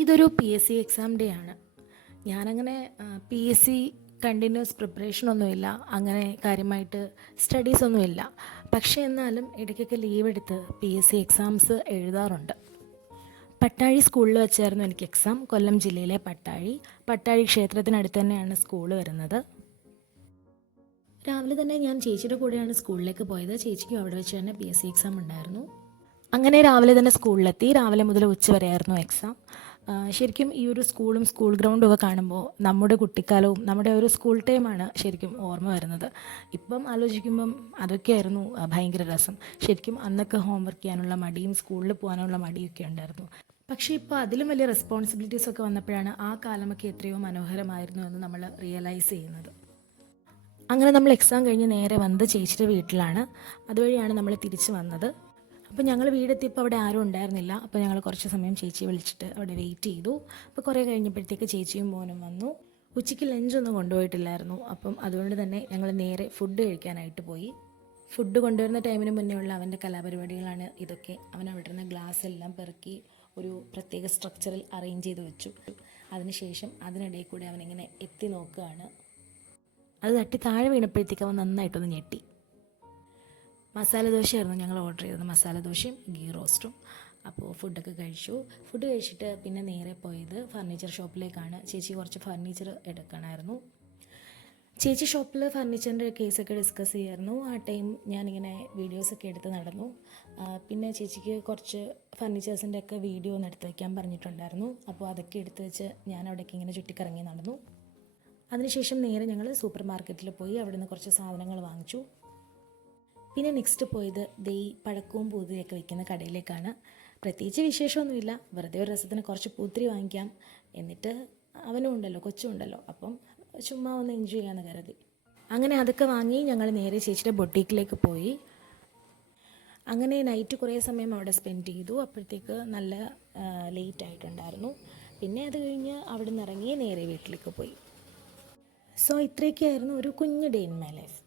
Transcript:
ഇതൊരു PSC exam day ആണ്. ഞാനങ്ങനെ PSC കണ്ടിന്യൂസ് പ്രിപ്പറേഷനൊന്നുമില്ല, അങ്ങനെ കാര്യമായിട്ട് സ്റ്റഡീസൊന്നുമില്ല. പക്ഷേ എന്നാലും ഇടയ്ക്കൊക്കെ ലീവ് എടുത്ത് PSC എക്സാംസ് എഴുതാറുണ്ട്. പട്ടാഴി സ്കൂളിൽ വെച്ചായിരുന്നു എനിക്ക് എക്സാം. കൊല്ലം ജില്ലയിലെ പട്ടാഴി ക്ഷേത്രത്തിനടുത്ത് തന്നെയാണ് സ്കൂൾ വരുന്നത്. രാവിലെ തന്നെ ഞാൻ ചേച്ചിയുടെ കൂടെയാണ് സ്കൂളിലേക്ക് പോയത്. ചേച്ചിക്കും അവിടെ വെച്ച് തന്നെ PSC എക്സാം ഉണ്ടായിരുന്നു. അങ്ങനെ രാവിലെ തന്നെ സ്കൂളിലെത്തി. രാവിലെ മുതൽ ഉച്ച വരെയായിരുന്നു എക്സാം. ശരിക്കും ഈ ഒരു സ്കൂളും സ്കൂൾ ഗ്രൗണ്ടും ഒക്കെ കാണുമ്പോൾ നമ്മുടെ കുട്ടിക്കാലവും നമ്മുടെ ഒരു സ്കൂൾ ടൈമാണ് ശരിക്കും ഓർമ്മ വരുന്നത്. ഇപ്പം ആലോചിക്കുമ്പം അതൊക്കെയായിരുന്നു ഭയങ്കര രസം. ശരിക്കും അന്നൊക്കെ ഹോംവർക്ക് ചെയ്യാനുള്ള മടിയും സ്കൂളിൽ പോകാനുള്ള മടിയൊക്കെ ഉണ്ടായിരുന്നു. പക്ഷേ ഇപ്പോൾ അതിലും വലിയ റെസ്പോൺസിബിലിറ്റീസൊക്കെ വന്നപ്പോഴാണ് ആ കാലമൊക്കെ എത്രയോ മനോഹരമായിരുന്നു എന്ന് നമ്മൾ റിയലൈസ് ചെയ്യുന്നത്. അങ്ങനെ നമ്മൾ എക്സാം കഴിഞ്ഞ് നേരെ വന്നത് ചേച്ചിയുടെ വീട്ടിലാണ്. അതുവഴിയാണ് നമ്മൾ തിരിച്ച് വന്നത്. അപ്പോൾ ഞങ്ങൾ വീടെത്തിയപ്പോൾ അവിടെ ആരും ഉണ്ടായിരുന്നില്ല. അപ്പോൾ ഞങ്ങൾ കുറച്ച് സമയം ചേച്ചിയെ വിളിച്ചിട്ട് അവിടെ വെയിറ്റ് ചെയ്തു. അപ്പോൾ കുറേ കഴിഞ്ഞപ്പോഴത്തേക്ക് ചേച്ചിയും മോനും വന്നു. ഉച്ചയ്ക്ക് ലഞ്ചൊന്നും കൊണ്ടുപോയിട്ടില്ലായിരുന്നു. അപ്പം അതുകൊണ്ട് തന്നെ ഞങ്ങൾ നേരെ ഫുഡ് കഴിക്കാനായിട്ട് പോയി. ഫുഡ് കൊണ്ടുവരുന്ന ടൈമിന് മുന്നേ ഉള്ള അവൻ്റെ കലാപരിപാടികളാണ് ഇതൊക്കെ. അവൻ അവിടെ നിന്ന് ഗ്ലാസ് എല്ലാം പെറുക്കി ഒരു പ്രത്യേക സ്ട്രക്ചറിൽ അറേഞ്ച് ചെയ്ത് വെച്ചു. അതിനുശേഷം അതിനിടയിൽ കൂടെ അവനിങ്ങനെ എത്തി നോക്കുകയാണ്. അത് തട്ടി താഴെ വീണപ്പോഴത്തേക്ക് അവൻ നന്നായിട്ടൊന്ന് ഞെട്ടി. മസാല ദോശയായിരുന്നു ഞങ്ങൾ ഓർഡർ ചെയ്തത്. മസാല ദോശയും ഗീ റോസ്റ്റും. അപ്പോൾ ഫുഡൊക്കെ കഴിച്ചു. ഫുഡ് കഴിച്ചിട്ട് പിന്നെ നേരെ പോയത് ഫർണിച്ചർ ഷോപ്പിലേക്കാണ്. ചേച്ചി കുറച്ച് ഫർണിച്ചർ എടുക്കണമായിരുന്നു. ചേച്ചി ഷോപ്പിൽ ഫർണിച്ചറിൻ്റെ കേസൊക്കെ ഡിസ്കസ് ചെയ്യായിരുന്നു. ആ ടൈം ഞാനിങ്ങനെ വീഡിയോസൊക്കെ എടുത്ത് നടന്നു. പിന്നെ ചേച്ചിക്ക് കുറച്ച് ഫർണിച്ചേഴ്സിൻ്റെ ഒക്കെ വീഡിയോ ഒന്ന് എടുത്ത് വയ്ക്കാൻ പറഞ്ഞിട്ടുണ്ടായിരുന്നു. അപ്പോൾ അതൊക്കെ എടുത്ത് വെച്ച് ഞാൻ അവിടേക്ക് ഇങ്ങനെ ചുറ്റിക്കറങ്ങി നടന്നു. അതിനുശേഷം നേരെ ഞങ്ങൾ സൂപ്പർ മാർക്കറ്റിൽ പോയി അവിടെ നിന്ന് കുറച്ച് സാധനങ്ങൾ വാങ്ങിച്ചു. പിന്നെ നെക്സ്റ്റ് പോയത് ഈ പഴക്കവും പൂത്തിരിയൊക്കെ വയ്ക്കുന്ന കടയിലേക്കാണ്. പ്രത്യേകിച്ച് വിശേഷമൊന്നുമില്ല, വെറുതെ ഒരു രസത്തിന് കുറച്ച് പൂത്തിരി വാങ്ങിക്കാം, എന്നിട്ട് അവനും ഉണ്ടല്ലോ, കൊച്ചും ഉണ്ടല്ലോ, അപ്പം ചുമ്മാ ഒന്ന് എൻജോയ് ചെയ്യാമെന്ന് കരുതി. അങ്ങനെ അതൊക്കെ വാങ്ങി ഞങ്ങൾ നേരെ ചേച്ചിയുടെ ബൊട്ടീക്കിലേക്ക് പോയി. അങ്ങനെ നൈറ്റ് കുറേ സമയം അവിടെ സ്പെൻഡ് ചെയ്തു. അപ്പോഴത്തേക്ക് നല്ല ലേറ്റ് ആയിട്ടുണ്ടായിരുന്നു. പിന്നെ അത് കഴിഞ്ഞ് അവിടെ നിന്ന് ഇറങ്ങി നേരെ വീട്ടിലേക്ക് പോയി. സോ ഇത്രയൊക്കെയായിരുന്നു ഒരു കുഞ്ഞ് ഡേ ഇൻ മൈ ലൈഫ്.